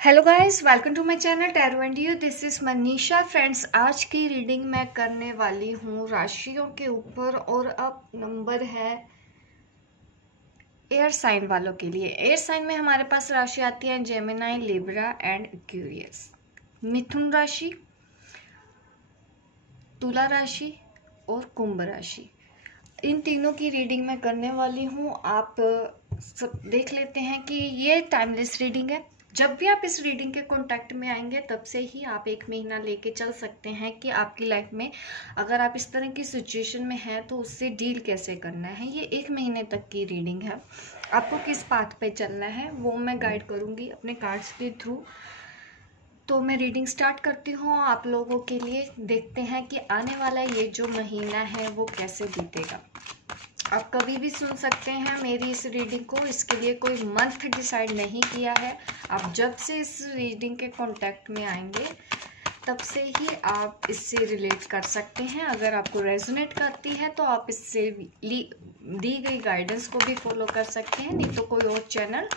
Hello guys, welcome to my channel tarot and you. This is Manisha. Friends, आज की reading मैं करने वाली हूँ राशियों के ऊपर और अब नंबर है एयर साइन वालों के लिए। एयर साइन में हमारे पास राशि आती है जेमिनी, लिब्रा एंड एक्वेरियस। मिथुन राशि, तुला राशि और कुंभ राशि, इन तीनों की रीडिंग मैं करने वाली हूँ। आप सब देख लेते हैं कि ये टाइमलेस रीडिंग है। जब भी आप इस रीडिंग के कांटेक्ट में आएंगे तब से ही आप एक महीना लेके चल सकते हैं कि आपकी लाइफ में अगर आप इस तरह की सिचुएशन में हैं तो उससे डील कैसे करना है। ये एक महीने तक की रीडिंग है। आपको किस पाथ पे चलना है वो मैं गाइड करूँगी अपने कार्ड्स के थ्रू। तो मैं रीडिंग स्टार्ट करती हूँ आप लोगों के लिए। देखते हैं कि आने वाला ये जो महीना है वो कैसे बीतेगा। आप कभी भी सुन सकते हैं मेरी इस रीडिंग को। इसके लिए कोई मंथ डिसाइड नहीं किया है। आप जब से इस रीडिंग के कांटेक्ट में आएंगे तब से ही आप इससे रिलेट कर सकते हैं। अगर आपको रेजोनेट करती है तो आप इससे दी गई गाइडेंस को भी फॉलो कर सकते हैं, नहीं तो कोई और चैनल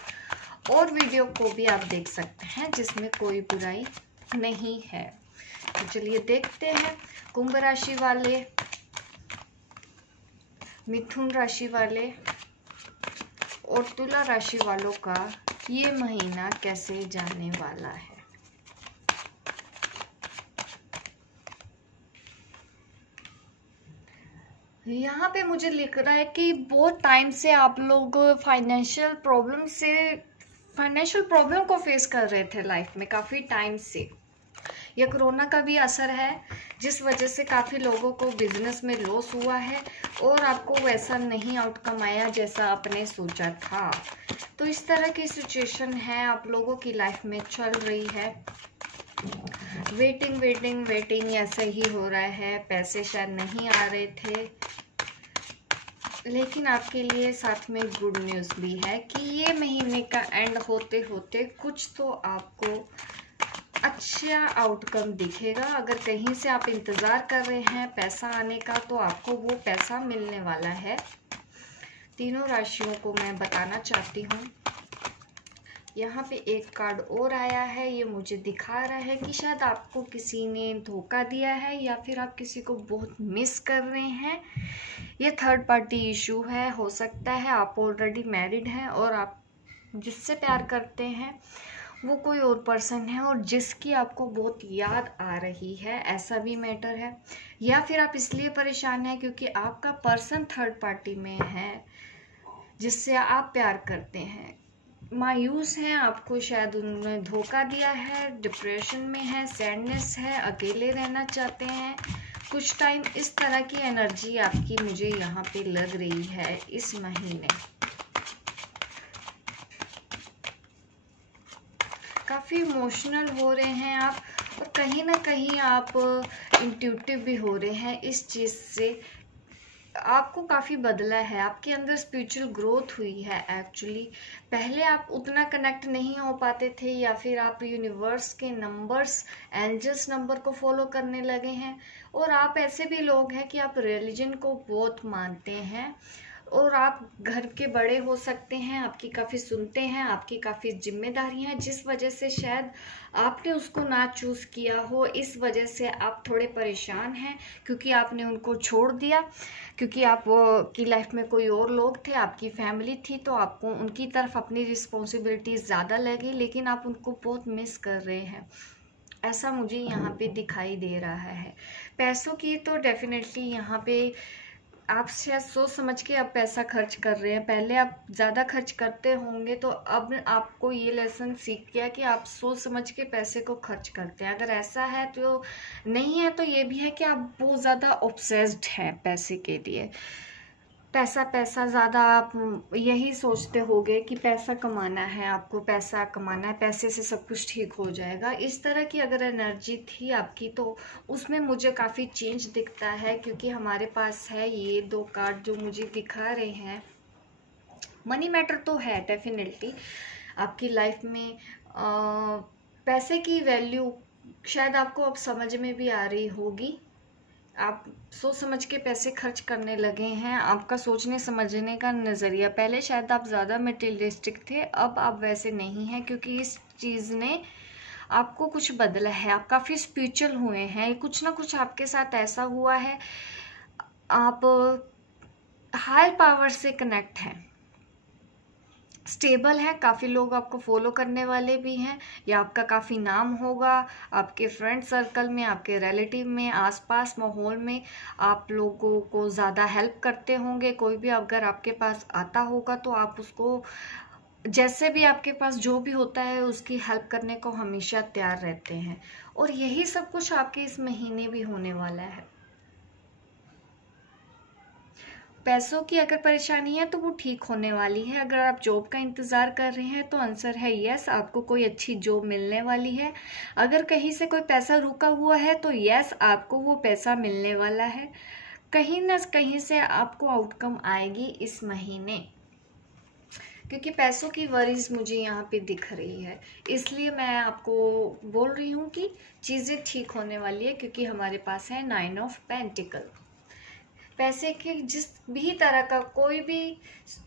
और वीडियो को भी आप देख सकते हैं जिसमें कोई बुराई नहीं है। तो चलिए देखते हैं कुंभ राशि वाले, मिथुन राशि वाले और तुला राशि वालों का ये महीना कैसे जाने वाला है। यहाँ पे मुझे लिख रहा है कि बहुत टाइम से आप लोग फाइनेंशियल प्रॉब्लम को फेस कर रहे थे लाइफ में काफ़ी टाइम से। यह कोरोना का भी असर है जिस वजह से काफ़ी लोगों को बिजनेस में लॉस हुआ है और आपको वैसा नहीं आउटकम आया जैसा आपने सोचा था। तो इस तरह की सिचुएशन है आप लोगों की लाइफ में चल रही है। वेटिंग ऐसे ही हो रहा है। पैसे शायद नहीं आ रहे थे, लेकिन आपके लिए साथ में गुड न्यूज़ भी है कि ये महीने का एंड होते होते कुछ तो आपको अच्छा आउटकम दिखेगा। अगर कहीं से आप इंतज़ार कर रहे हैं पैसा आने का तो आपको वो पैसा मिलने वाला है। तीनों राशियों को मैं बताना चाहती हूँ। यहाँ पे एक कार्ड और आया है। ये मुझे दिखा रहा है कि शायद आपको किसी ने धोखा दिया है या फिर आप किसी को बहुत मिस कर रहे हैं। ये थर्ड पार्टी इशू है। हो सकता है आप ऑलरेडी मैरिड हैं और आप जिससे प्यार करते हैं वो कोई और पर्सन है और जिसकी आपको बहुत याद आ रही है, ऐसा भी मैटर है। या फिर आप इसलिए परेशान हैं क्योंकि आपका पर्सन थर्ड पार्टी में है जिससे आप प्यार करते हैं। मायूस हैं, आपको शायद उन्होंने धोखा दिया है, डिप्रेशन में है, सैडनेस है, अकेले रहना चाहते हैं। कुछ टाइम इस तरह की एनर्जी आपकी मुझे यहाँ पे लग रही है इस महीने। काफ़ी इमोशनल हो रहे हैं आप और कहीं ना कहीं आप इंट्यूटिव भी हो रहे हैं इस चीज़ से। आपको काफ़ी बदला है, आपके अंदर स्पिरिचुअल ग्रोथ हुई है एक्चुअली। पहले आप उतना कनेक्ट नहीं हो पाते थे या फिर आप यूनिवर्स के नंबर्स, एंजल्स नंबर को फॉलो करने लगे हैं। और आप ऐसे भी लोग हैं कि आप रिलीजन को बहुत मानते हैं और आप घर के बड़े हो सकते हैं, आपकी काफ़ी सुनते हैं, आपकी काफ़ी जिम्मेदारियां हैं जिस वजह से शायद आपने उसको ना चूज़ किया हो। इस वजह से आप थोड़े परेशान हैं क्योंकि आपने उनको छोड़ दिया, क्योंकि आप की लाइफ में कोई और लोग थे, आपकी फैमिली थी, तो आपको उनकी तरफ अपनी रिस्पॉन्सिबिलिटीज़ ज़्यादा लगी, लेकिन आप उनको बहुत मिस कर रहे हैं। ऐसा मुझे यहाँ पे दिखाई दे रहा है। पैसों की तो डेफिनेटली यहाँ पे आप शायद सोच समझ के अब पैसा खर्च कर रहे हैं। पहले आप ज़्यादा खर्च करते होंगे तो अब आपको ये लेसन सीख गया कि आप सोच समझ के पैसे को खर्च करते हैं। अगर ऐसा है तो नहीं है तो ये भी है कि आप बहुत ज़्यादा ऑब्सेस्ड हैं पैसे के लिए। पैसा ज़्यादा आप यही सोचते होगे कि पैसा कमाना है, आपको पैसा कमाना है, पैसे से सब कुछ ठीक हो जाएगा। इस तरह की अगर एनर्जी थी आपकी तो उसमें मुझे काफ़ी चेंज दिखता है क्योंकि हमारे पास है ये दो कार्ड जो मुझे दिखा रहे हैं। मनी मैटर तो है डेफिनेटली आपकी लाइफ में। पैसे की वैल्यू शायद आपको अब समझ में भी आ रही होगी आप सोच समझ के पैसे खर्च करने लगे हैं। आपका सोचने समझने का नज़रिया, पहले शायद आप ज़्यादा मटेरियलिस्टिक थे, अब आप वैसे नहीं हैं, क्योंकि इस चीज़ ने आपको कुछ बदला है। आप काफ़ी स्पिरिचुअल हुए हैं, कुछ ना कुछ आपके साथ ऐसा हुआ है, आप हायर पावर से कनेक्ट हैं, स्टेबल है। काफ़ी लोग आपको फॉलो करने वाले भी हैं, या आपका काफ़ी नाम होगा आपके फ्रेंड सर्कल में, आपके रिलेटिव में, आसपास माहौल में। आप लोगों को ज़्यादा हेल्प करते होंगे। कोई भी अगर आपके पास आता होगा तो आप उसको, जैसे भी आपके पास जो भी होता है, उसकी हेल्प करने को हमेशा तैयार रहते हैं। और यही सब कुछ आपके इस महीने भी होने वाला है। पैसों की अगर परेशानी है तो वो ठीक होने वाली है। अगर आप जॉब का इंतज़ार कर रहे हैं तो आंसर है यस, आपको कोई अच्छी जॉब मिलने वाली है। अगर कहीं से कोई पैसा रुका हुआ है तो यस, आपको वो पैसा मिलने वाला है। कहीं ना कहीं से आपको आउटकम आएगी इस महीने, क्योंकि पैसों की वरीज मुझे यहाँ पे दिख रही है, इसलिए मैं आपको बोल रही हूँ कि चीज़ें ठीक होने वाली है, क्योंकि हमारे पास है 9 ऑफ पेंटिकल। पैसे के जिस भी तरह का कोई भी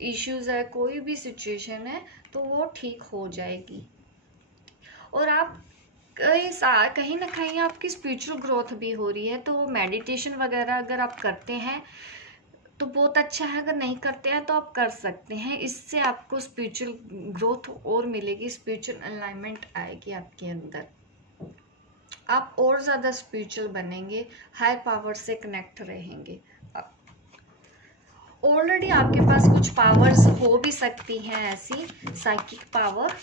इश्यूज है, कोई भी सिचुएशन है, तो वो ठीक हो जाएगी। और आप कहीं ना कहीं आपकी स्पिरिचुअल ग्रोथ भी हो रही है, तो मेडिटेशन वगैरह अगर आप करते हैं तो बहुत अच्छा है। अगर नहीं करते हैं तो आप कर सकते हैं, इससे आपको स्पिरिचुअल ग्रोथ और मिलेगी, स्पिरिचुअल अलाइनमेंट आएगी आपके अंदर। आप और ज़्यादा स्पिरिचुअल बनेंगे, हायर पावर से कनेक्ट रहेंगे। ऑलरेडी आपके पास कुछ पावर्स हो भी सकती हैं, ऐसी साइकिक पावर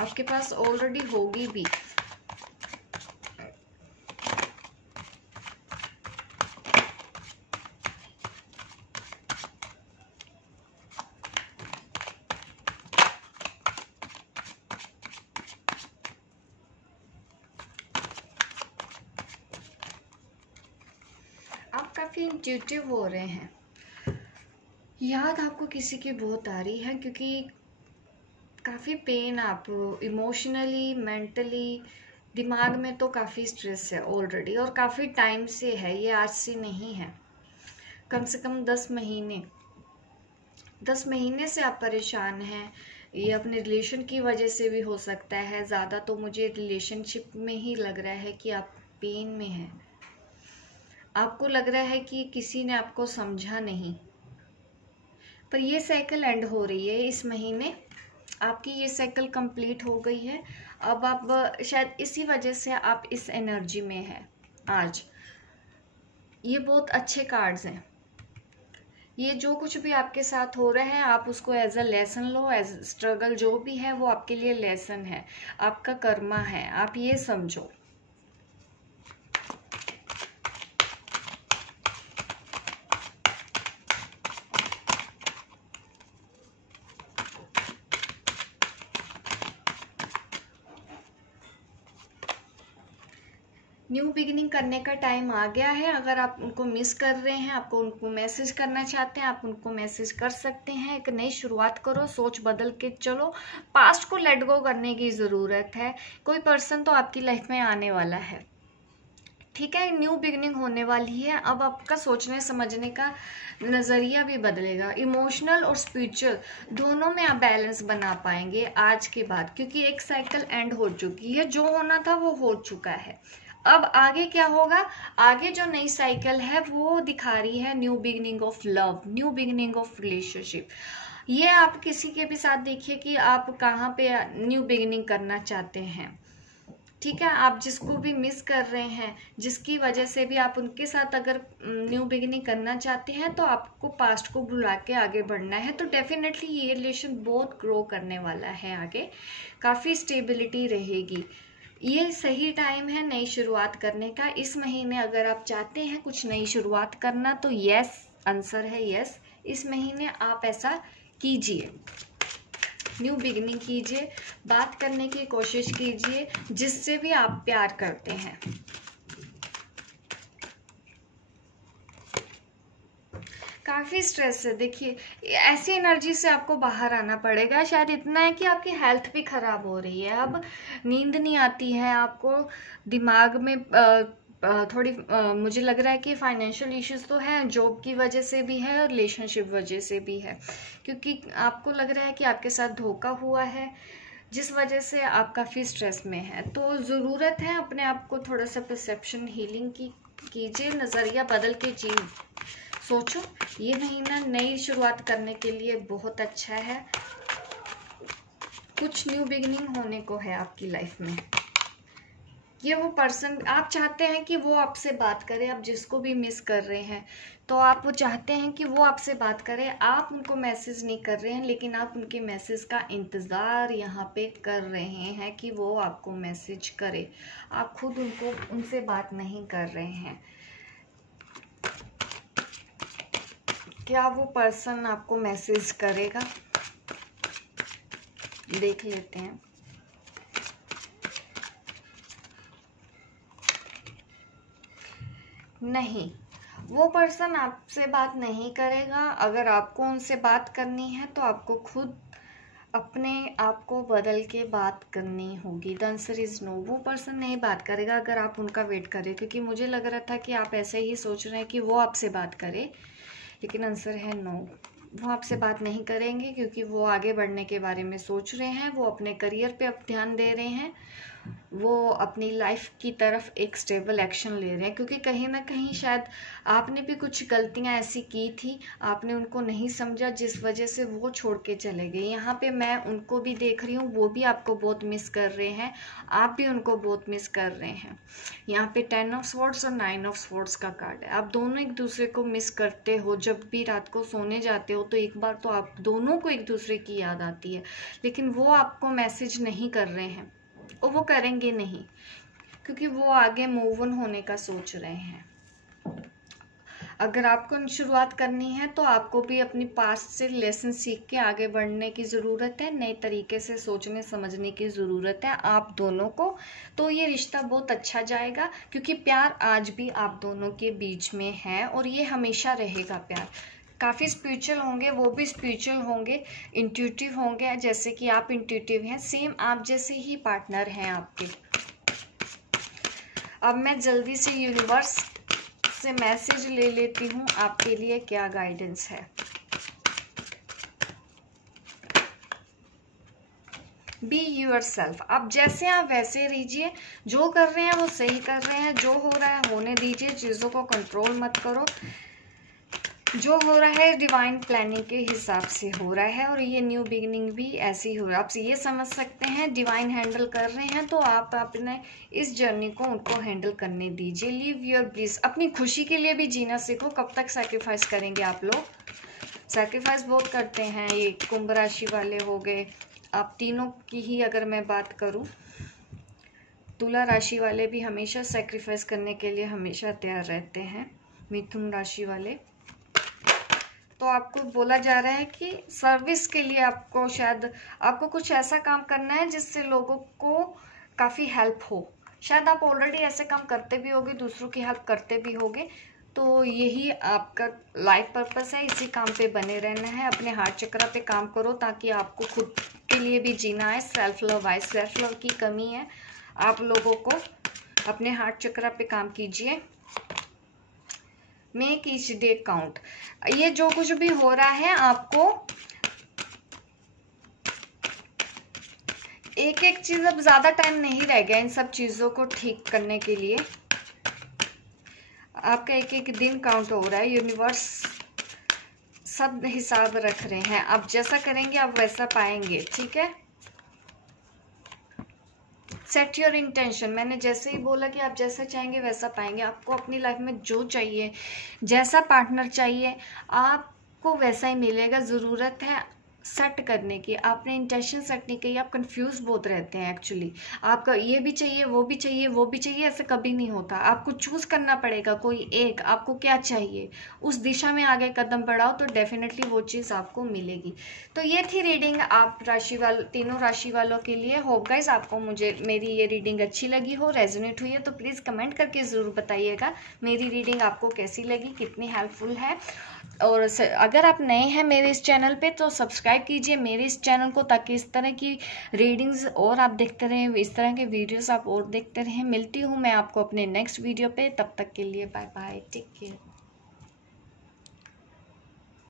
आपके पास ऑलरेडी होगी भी। आप काफी इंट्यूटिव हो रहे हैं। याद आपको किसी की बहुत आ रही है, क्योंकि काफ़ी पेन, आप इमोशनली, मेंटली, दिमाग में तो काफ़ी स्ट्रेस है ऑलरेडी, और काफ़ी टाइम से है, ये आज से नहीं है। कम से कम 10 महीने से आप परेशान हैं। ये अपने रिलेशन की वजह से भी हो सकता है, ज़्यादा तो मुझे रिलेशनशिप में ही लग रहा है कि आप पेन में हैं। आपको लग रहा है कि किसी ने आपको समझा नहीं, पर ये साइकिल एंड हो रही है इस महीने। आपकी ये साइकिल कंप्लीट हो गई है। अब आप शायद इसी वजह से आप इस एनर्जी में हैं आज। ये बहुत अच्छे कार्ड्स हैं। ये जो कुछ भी आपके साथ हो रहा है, आप उसको एज अ लेसन लो, एज स्ट्रगल जो भी है वो आपके लिए लेसन है, आपका कर्मा है, आप ये समझो। न्यू बिगिनिंग करने का टाइम आ गया है। अगर आप उनको मिस कर रहे हैं, आपको उनको मैसेज करना चाहते हैं, आप उनको मैसेज कर सकते हैं। एक नई शुरुआत करो, सोच बदल के चलो। पास्ट को लेट गो करने की ज़रूरत है। कोई पर्सन तो आपकी लाइफ में आने वाला है, ठीक है, न्यू बिगिनिंग होने वाली है। अब आपका सोचने समझने का नज़रिया भी बदलेगा। इमोशनल और स्पिरिचुअल दोनों में आप बैलेंस बना पाएंगे आज के बाद, क्योंकि एक साइकिल एंड हो चुकी है। जो होना था वो हो चुका है। अब आगे क्या होगा? आगे जो नई साइकिल है वो दिखा रही है new beginning of love, new beginning of relationship. ये आप किसी के भी साथ देखिए कि आप कहाँ पे न्यू बिगिनिंग करना चाहते हैं, ठीक है। आप जिसको भी मिस कर रहे हैं, जिसकी वजह से भी आप उनके साथ अगर न्यू बिगिनिंग करना चाहते हैं, तो आपको पास्ट को भुला के आगे बढ़ना है। तो डेफिनेटली ये रिलेशन बहुत ग्रो करने वाला है आगे, काफ़ी स्टेबिलिटी रहेगी। ये सही टाइम है नई शुरुआत करने का। इस महीने अगर आप चाहते हैं कुछ नई शुरुआत करना तो यस, आंसर है यस। इस महीने आप ऐसा कीजिए, न्यू बिगिनिंग कीजिए, बात करने की कोशिश कीजिए जिससे भी आप प्यार करते हैं। काफ़ी स्ट्रेस है, देखिए ऐसी एनर्जी से आपको बाहर आना पड़ेगा। शायद इतना है कि आपकी हेल्थ भी ख़राब हो रही है, अब नींद नहीं आती है आपको, दिमाग में थोड़ी मुझे लग रहा है कि फाइनेंशियल इश्यूज तो हैं, जॉब की वजह से भी है और रिलेशनशिप वजह से भी है, क्योंकि आपको लग रहा है कि आपके साथ धोखा हुआ है, जिस वजह से आप काफ़ी स्ट्रेस में है। तो ज़रूरत है अपने आप को थोड़ा सा परसेप्शन हीलिंग की कीजिए, नज़रिया बदल के जी सोचो। ये महीना नई शुरुआत करने के लिए बहुत अच्छा है, कुछ न्यू बिगिनिंग होने को है आपकी लाइफ में। ये वो पर्सन आप चाहते हैं कि वो आपसे बात करे, आप जिसको भी मिस कर रहे हैं तो आप वो चाहते हैं कि वो आपसे बात करे, आप उनको मैसेज नहीं कर रहे हैं, लेकिन आप उनके मैसेज का इंतज़ार यहाँ पे कर रहे हैं कि वो आपको मैसेज करे, आप खुद उनसे बात नहीं कर रहे हैं। क्या वो पर्सन आपको मैसेज करेगा, देख लेते हैं। नहीं, वो पर्सन आपसे बात नहीं करेगा। अगर आपको उनसे बात करनी है तो आपको खुद अपने आप को बदल के बात करनी होगी। द आंसर इज नो, वो पर्सन नहीं बात करेगा अगर आप उनका वेट करें, क्योंकि मुझे लग रहा था कि आप ऐसे ही सोच रहे हैं कि वो आपसे बात करे, लेकिन आंसर है नो, वो आपसे बात नहीं करेंगे, क्योंकि वो आगे बढ़ने के बारे में सोच रहे हैं, वो अपने करियर पे अब ध्यान दे रहे हैं, वो अपनी लाइफ की तरफ एक स्टेबल एक्शन ले रहे हैं, क्योंकि कहीं ना कहीं शायद आपने भी कुछ गलतियां ऐसी की थी, आपने उनको नहीं समझा, जिस वजह से वो छोड़ के चले गए। यहाँ पे मैं उनको भी देख रही हूँ, वो भी आपको बहुत मिस कर रहे हैं, आप भी उनको बहुत मिस कर रहे हैं। यहाँ पे 10 ऑफ स्वॉर्ड्स और 9 ऑफ स्वॉर्ड्स का कार्ड है। आप दोनों एक दूसरे को मिस करते हो, जब भी रात को सोने जाते हो तो एक बार तो आप दोनों को एक दूसरे की याद आती है, लेकिन वो आपको मैसेज नहीं कर रहे हैं और वो करेंगे नहीं, क्योंकि वो आगे मूव ऑन होने का सोच रहे हैं। अगर आपको शुरुआत करनी है तो आपको भी अपनी पास्ट से लेसन सीख के आगे बढ़ने की ज़रूरत है, नए तरीके से सोचने समझने की ज़रूरत है आप दोनों को। तो ये रिश्ता बहुत अच्छा जाएगा, क्योंकि प्यार आज भी आप दोनों के बीच में है और ये हमेशा रहेगा। प्यार काफ़ी स्पिरिचुअल होंगे, वो भी स्पिरिचुअल होंगे, इंट्यूटिव होंगे, जैसे कि आप इंट्यूटिव हैं, सेम आप जैसे ही पार्टनर हैं आपके। अब मैं जल्दी से यूनिवर्स से मैसेज ले लेती हूँ, आपके लिए क्या गाइडेंस है। बी योरसेल्फ, आप जैसे आप वैसे रहिए, जो कर रहे हैं वो सही कर रहे हैं, जो हो रहा है होने दीजिए, चीज़ों को कंट्रोल मत करो, जो हो रहा है डिवाइन प्लानिंग के हिसाब से हो रहा है, और ये न्यू बिगिनिंग भी ऐसे ही हो रहा है। आप ये समझ सकते हैं डिवाइन हैंडल कर रहे हैं, तो आप अपने इस जर्नी को उनको हैंडल करने दीजिए। लिव योर ब्लिस, अपनी खुशी के लिए भी जीना सीखो। कब तक सैक्रिफाइस करेंगे आप लोग, सैक्रिफाइस बहुत करते हैं। ये कुंभ राशि वाले हो गए, आप तीनों की ही अगर मैं बात करूं, तुला राशि वाले भी हमेशा सैक्रिफाइस करने के लिए हमेशा तैयार रहते हैं, मिथुन राशि वाले। तो आपको बोला जा रहा है कि सर्विस के लिए आपको शायद आपको कुछ ऐसा काम करना है जिससे लोगों को काफ़ी हेल्प हो। शायद आप ऑलरेडी ऐसे काम करते भी होगे, दूसरों की हेल्प करते भी होगे, तो यही आपका लाइफ पर्पस है, इसी काम पे बने रहना है। अपने हार्ट चक्र पे काम करो ताकि आपको खुद के लिए भी जीना है, सेल्फ लव आए। सेल्फ लव की कमी है आप लोगों को, अपने हार्ट चक्र पे काम कीजिए। मेक ईच डे काउंट, ये जो कुछ भी हो रहा है आपको एक एक चीज, अब ज्यादा टाइम नहीं रह गया इन सब चीजों को ठीक करने के लिए। आपका एक एक दिन काउंट हो रहा है, यूनिवर्स सब हिसाब रख रहे हैं। आप जैसा करेंगे आप वैसा पाएंगे, ठीक है। सेट योर इंटेंशन, मैंने जैसे ही बोला कि आप जैसा चाहेंगे वैसा पाएंगे। आपको अपनी लाइफ में जो चाहिए, जैसा पार्टनर चाहिए, आपको वैसा ही मिलेगा। ज़रूरत है सेट करने की, आपने इंटेंशन सेट नहीं की। आप कंफ्यूज बहुत रहते हैं एक्चुअली, आपका ये भी चाहिए वो भी चाहिए वो भी चाहिए, ऐसे कभी नहीं होता। आपको चूज करना पड़ेगा कोई एक, आपको क्या चाहिए, उस दिशा में आगे कदम बढ़ाओ तो डेफिनेटली वो चीज़ आपको मिलेगी। तो ये थी रीडिंग आप तीनों राशि वालों के लिए। होप गाइस आपको मेरी ये रीडिंग अच्छी लगी हो, रेजोनेट हुई है, तो प्लीज़ कमेंट करके ज़रूर बताइएगा मेरी रीडिंग आपको कैसी लगी, कितनी हेल्पफुल है। और अगर आप नए हैं मेरे इस चैनल पे तो सब्सक्राइब सब्सक्राइब कीजिए मेरे इस चैनल को, ताकि इस तरह की रीडिंग्स और आप देखते रहें, इस तरह के वीडियोस आप और देखते रहें। मिलती हूँ मैं आपको अपने नेक्स्ट वीडियो पे, तब तक के लिए बाय बाय, टेक केयर।